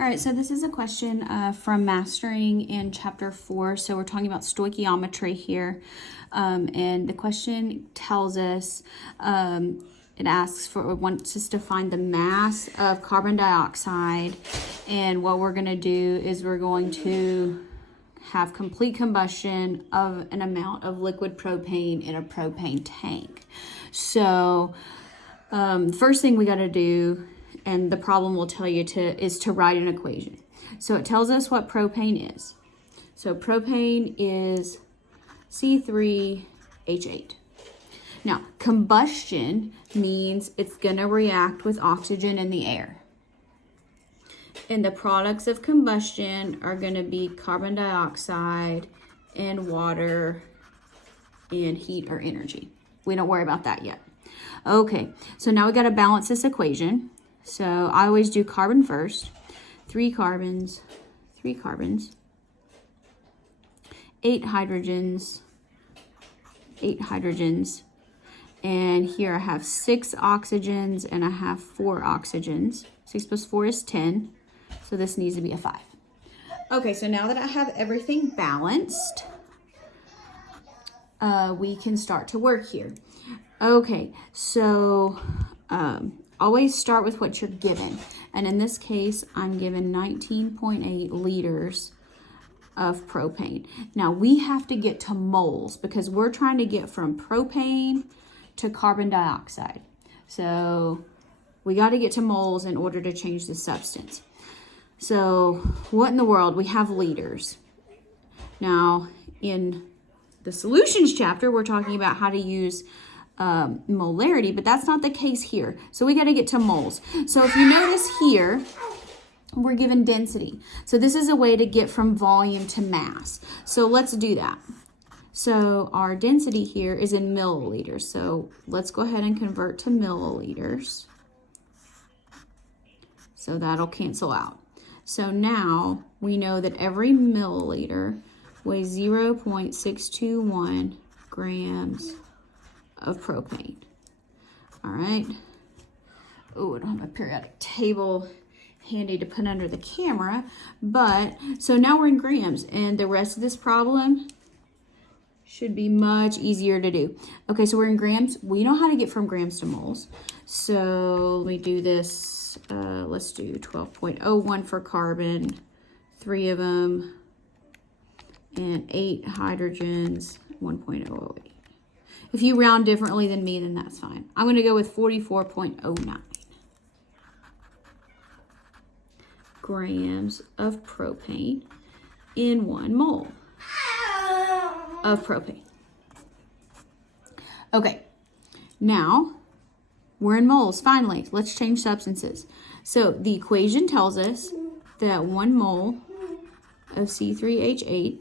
All right, so this is a question from Mastering in Chapter 4. So we're talking about stoichiometry here. And the question tells us, it wants us to find the mass of carbon dioxide. And what we're going to do is we're going to have complete combustion of an amount of liquid propane in a propane tank. So first thing we got to do, and the problem will tell you is to write an equation. So it tells us what propane is. So propane is C3H8. Now, combustion means it's going to react with oxygen in the air. And the products of combustion are going to be carbon dioxide and water and heat or energy. We don't worry about that yet. Okay, so now we got to balance this equation. So I always do carbon first. 3 carbons, 8 hydrogens, 8 hydrogens. And here I have 6 oxygens and I have 4 oxygens. 6 plus 4 is 10. So this needs to be a 5. Okay, so now that I have everything balanced, we can start to work here. Okay, so always start with what you're given. And in this case, I'm given 19.8 liters of propane. Now we have to get to moles because we're trying to get from propane to carbon dioxide. So we got to get to moles in order to change the substance. So what in the world? We have liters. Now in the solutions chapter, we're talking about how to use molarity, but that's not the case here. So we got to get to moles. So if you notice here, we're given density. So this is a way to get from volume to mass. So let's do that. So our density here is in milliliters. So let's go ahead and convert to milliliters. So that'll cancel out. So now we know that every milliliter weighs 0.621 grams of propane. All right. Oh, I don't have a periodic table handy to put under the camera, but so now we're in grams, and the rest of this problem should be much easier to do. Okay, so we're in grams. We know how to get from grams to moles. So let me do this. Let's do 12.01 for carbon, 3 of them, and 8 hydrogens, 1.008. If you round differently than me, then that's fine. I'm going to go with 44.09 grams of propane in 1 mole of propane. Okay, now we're in moles. Finally, let's change substances. So the equation tells us that 1 mole of C3H8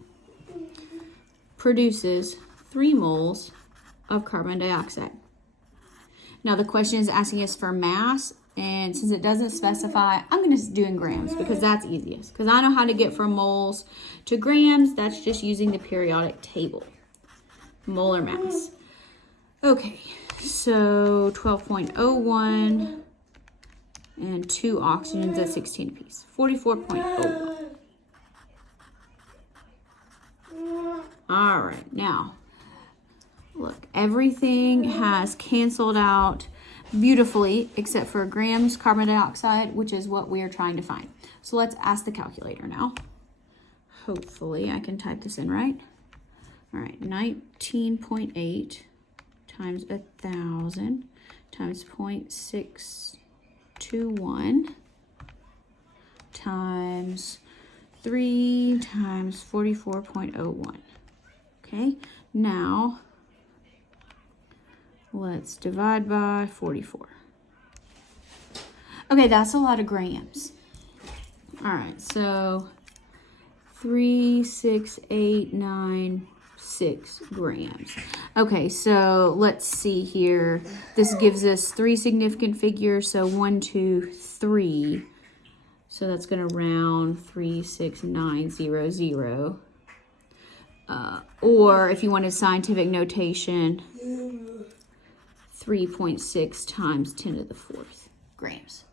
produces 3 moles of carbon dioxide. Now the question is asking us for mass, and since it doesn't specify, I'm going to do in grams because that's easiest. Because I know how to get from moles to grams. That's just using the periodic table. Molar mass. Okay, so 12.01 and 2 oxygens at 16 apiece. 44.01. All right, now look, everything has canceled out beautifully except for grams carbon dioxide, which is what we are trying to find. So let's ask the calculator now. Hopefully I can type this in right. All right, 19.8 times 1,000 times 0.621 times 3 times 44.01. Okay, now let's divide by 44. Okay, that's a lot of grams. All right, so 3,6,896 grams. Okay, so let's see here. This gives us 3 significant figures, so 1, 2, 3. So that's going to round 36900. Or if you wanted scientific notation, 3.6 times 10 to the 4th grams.